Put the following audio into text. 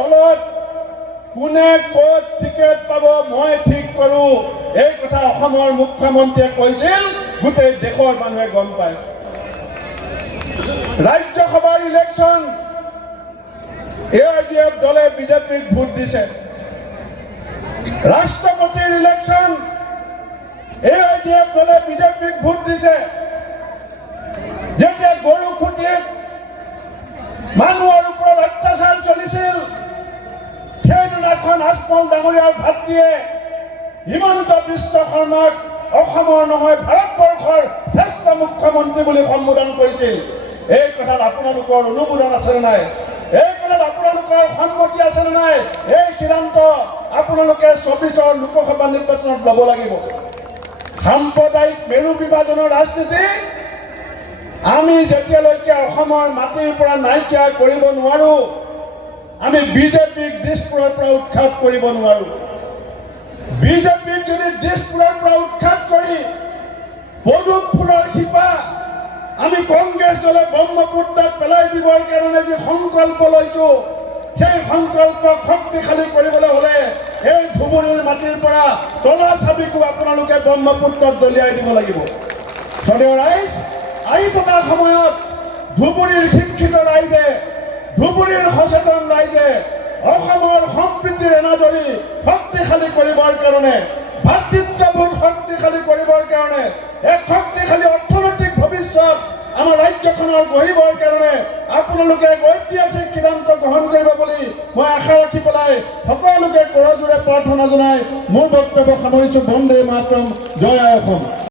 দলত কোনে ক'ত টিকেট পাব মই ঠিক কৰোঁ, এই কথা অসমৰ মুখ্যমন্ত্ৰীয়ে কৈছিল, গোটেই দেশৰ মানুহে গম পায়। ৰাজ্যসভাৰ ইলেকশ্যন AIDF দলে বিজেপিক ভোট দিছে। ৰাষ্ট্ৰপতিৰ ইলেকশ্যন AIDF দলে বিজেপিক ভোট দিছে। যেতিয়া গৰুখুটিত মানুহৰ ওপৰত অত্যাচাৰ চলিছিল, সেইদিনাখন আজমল ডাঙৰীয়াৰ ভাতৃয়ে হিমন্ত বিশ্ব শৰ্মাক অসমৰ নহয় ভাৰতবৰ্ষৰ শ্ৰেষ্ঠ মুখ্যমন্ত্ৰী বুলি সম্বোধন কৰিছিল। এই কথাত আপোনালোকৰ অনুমোদন আছেনে নাই? এই কথাত আপোনালোকৰ সন্মতি আছেনে নাই? এই সিদ্ধান্ত আপোনালোকে 24ৰ লোকসভা নিৰ্বাচনত ল'ব লাগিব। সাম্প্ৰদায়িক মেৰু বিভাজনৰ ৰাজনীতি আমি যেতিয়ালৈকে অসমৰ মাটিৰ পৰা নাইকিয়া কৰিব নোৱাৰো, আমি বিজেপিক দিশপুৰৰ পৰা উৎখাত কৰিব নোৱাৰো। বিজেপিক যদি দিশপুৰৰ পৰা উৎখাত কৰি পদুম ফুলৰ শিপা আমি কংগ্ৰেছ দলে ব্ৰহ্মপুত্ৰত পেলাই দিবৰ কাৰণে যি সংকল্প লৈছো, সেই সংকল্পক শক্তিশালী কৰিবলৈ হ'লে এই ধুবুৰীৰ মাটিৰ পৰা তলা চাবিকো আপোনালোকে ব্ৰহ্মপুত্ৰত দলিয়াই দিব লাগিব। সদৌ ৰাইজ, আহি থকা সময়ত ধুবুৰীৰ শিক্ষিত ৰাইজে, ধুবুৰীৰ সচেতন ৰাইজে অসমৰ সম্প্ৰীতিৰ এনাজৰী শক্তিশালী কৰিবৰ কাৰণে, ভাতৃত্ববোধ শক্তিশালী কৰিবৰ কাৰণে, এক শক্তিশালী অৰ্থনৈতিক ভৱিষ্যত আমাৰ ৰাজ্যখনৰ গঢ়িবৰ কাৰণে আপোনালোকে এক ঐতিহাসিক সিদ্ধান্ত গ্ৰহণ কৰিব বুলি মই আশা ৰাখি পেলাই সকলোকে কৰজোৰে প্ৰাৰ্থনা জনাই মোৰ বক্তব্য সামৰিছোঁ। বন্দে মাতৰম, জয় আই অসম।